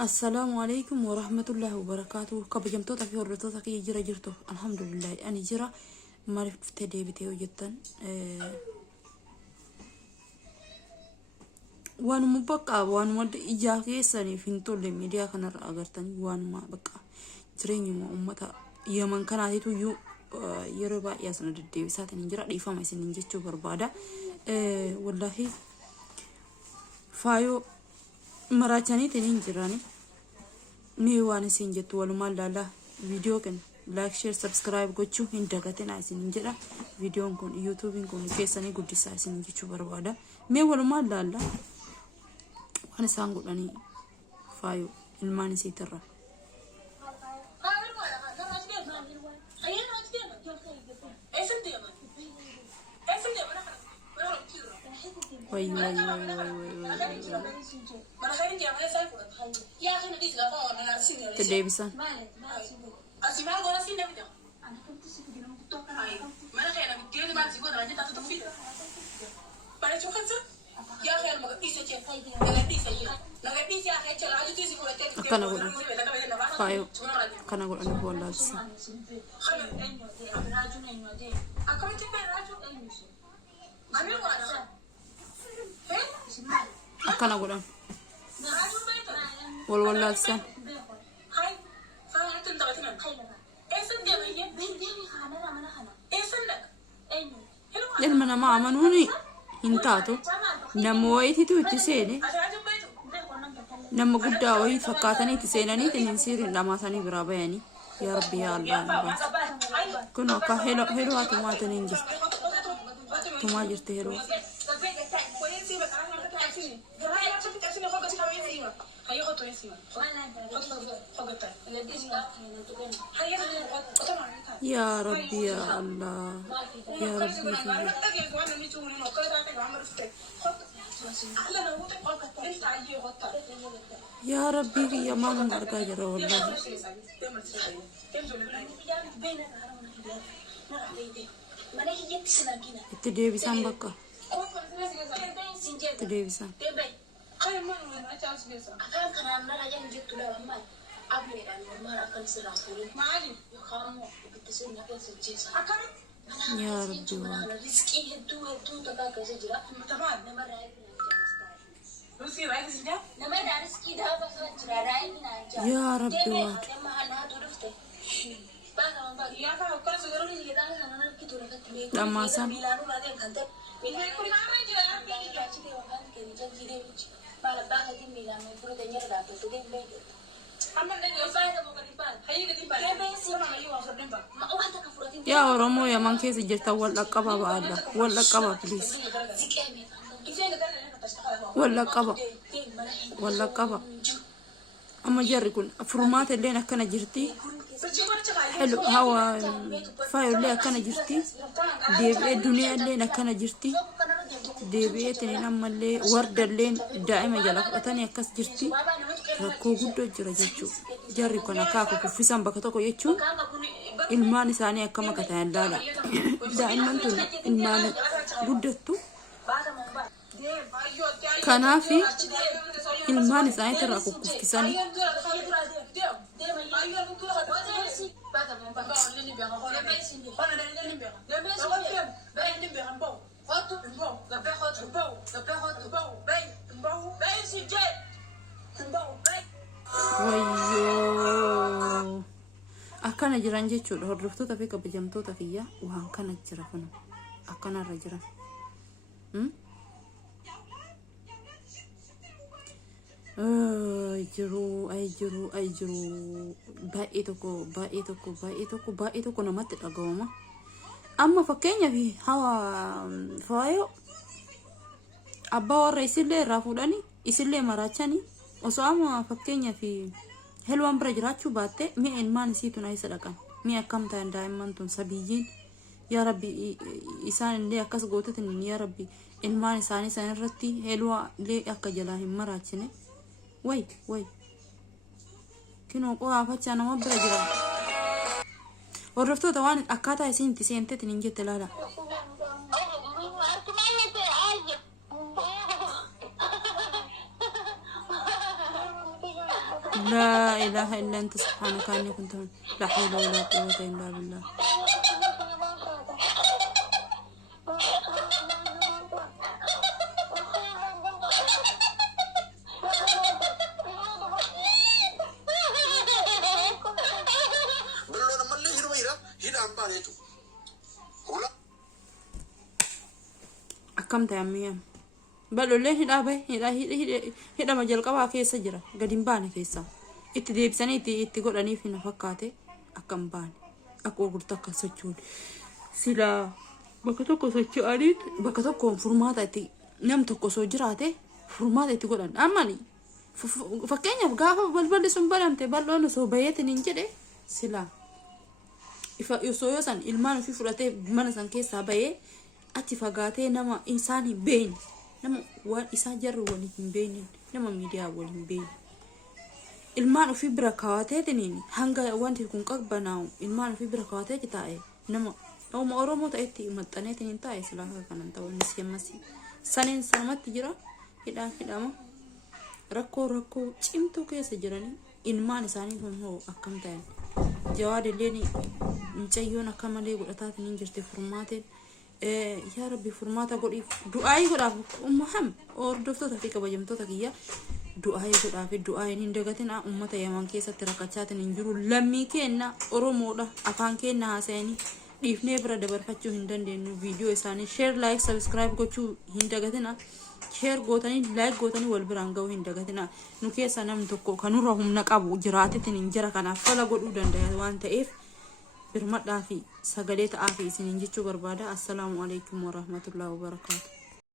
السلام عليكم ورحمة الله وبركاته. كبجمتوتا في هردوتا كي جرا جرتو الحمد لله أنا جرا ما عرفت ديبتي وجدا وان مبقى وان مد إجاكي سني فينتو لميديا كنا أغرتني وان ما بقى جريني ما أمتا يمن كان هيتو يو يربا ياسنا ديبي ساتني جرا ديفا ما يسني جتشو بربادا والله فايو مراتني تنين جراني ميوان سنجت والما لا فيديو كن لايك شير سبسكرايب gochuu hin dagatina isin jedha videoon kun youtube kun keessanii guddisaa isin jechuu barbaada mee walumaa laalla waan isaan godhanii faayo ilmaan isiitirra وي وي وي وي تدبيسان أكنا قلنا فايو أكنا قلنا بولا بس أكنا قلنا والله لسان ilmana ma amanuni hintaatu namooti tuutti seene nama guddaa wayii fakkaatanii itti seenanii tinin siirin dhamaasanii biraa bayanii yaa rabbi yaa allah nabaas kun akka heloo hatumaa tinin jirti tumaa jirti heloo يا ربي يا الله يا ربي يا ربي يا ماما مرقا جرى والله تدي بسان بكا تدي بسان يا ربي يا ربي واد لما سام يا ورمو يا من كيس جرت ولا قبا بعد ولا قبا بليز ولا قبا أما جركون فرمات اللي أنا كنا جرتي حلو هوا فايو اللي كنا جرتي دي الدنيا اللي أنا كنا جرتي دي بيتني لما اللي ورد اللي دائما جلك أتاني أكس جرتي ركو قدو جرجتشو جركون أكاكو كفيسان بكتوكو يتشو ilmaan isaanii akkama kataan laala daa'imman tun ilmaan guddattu kanaaf ilmaan isaanii irraa kukkuftisanii wayyoo akkana jiran jechuudha hordoftoota fi kabajamtoota kiyya waan kana jira kun akkana irra jiran ay jiru baay'ee tokko namatti dhagawama amma fakkeenyaaf hawa faayo abbaa warra isillee irraa fuudhanii isillee maraachanii osoo amma fakkeenyaaf helwaan bira jiraachuu baatte mee ilmaan isiitun ay sadaqan mee akkam ta'an daa'imman tun sabiyyiin yaa rabbi isaan illee akkas gootatin yaa rabbi ilmaan isaanii san irratti helwaa illee akka jalaa hin maraachine way kinoo qofaafachaa nama bira jira hordoftoota waan akkaataa isiin itti seenteetin hin jette laala لا إله إلا أنت سبحانك إني كنت لا حول ولا قوة إلا بالله. أكمت يا أمي بلو ليه هذا مجال قبا كيس جرا قديم بان كيسا اتديب سنتي اتقول أني في نفقاتي أكم بان أكو قلتك سجود سلا بكتوكو سجود بكتوكو فرمات اتي نمتوكو سجراته فرمات اتي قول أماني فكيني بقافة بل سنبلمت بل أنا سوبيت نينجده سلا يسويسان ilmaan fi fudhatee mana san keessa bayee achi fagaatee nama insaan hin beekne nama waan isaa jarru waliin hin beekne nama miidiyaa waliin hin beekne ilmaan ofii bira kaawwateetiniin hanga wanti kun qabbanaa'u ilmaan ofii bira kaawwatee taa'e nama oromoo ta'etti maxxaneetiniin taa'e silaafa kanan ta'u inni siyammasi saneen sanamatti jira hidhama rakkoo cimtuu keessa jiranii ilmaan isaanii kun hoo akkam ta'an جواد اللي نجيونا كمان ليه قلتات نيجرتي فرماتين يا ربي فرماتا قولي دعائي قلها أمهم أو دفتوتا فيك بجمتوتا كيا دعائي قلها في دعائي نندقتنا أمتا يمان كيسا تركاتات ننجرو لمي كينا أرومولا أفان كينا هاسيني ديفني برا دبر فتشو هندن دينو فيديو إساني شير لايك سبسكرايب قوشو هندقتنا شير قوتاني لايك قوتاني والبرانقو هندقتنا نكيسا نمتوكو كنورهم نقابو جراتي ننجرا كان فلا قولو دندايا وان تأيف برمت لافي سقليت آفي سننجيشو بربادا. السلام عليكم ورحمة الله وبركاته.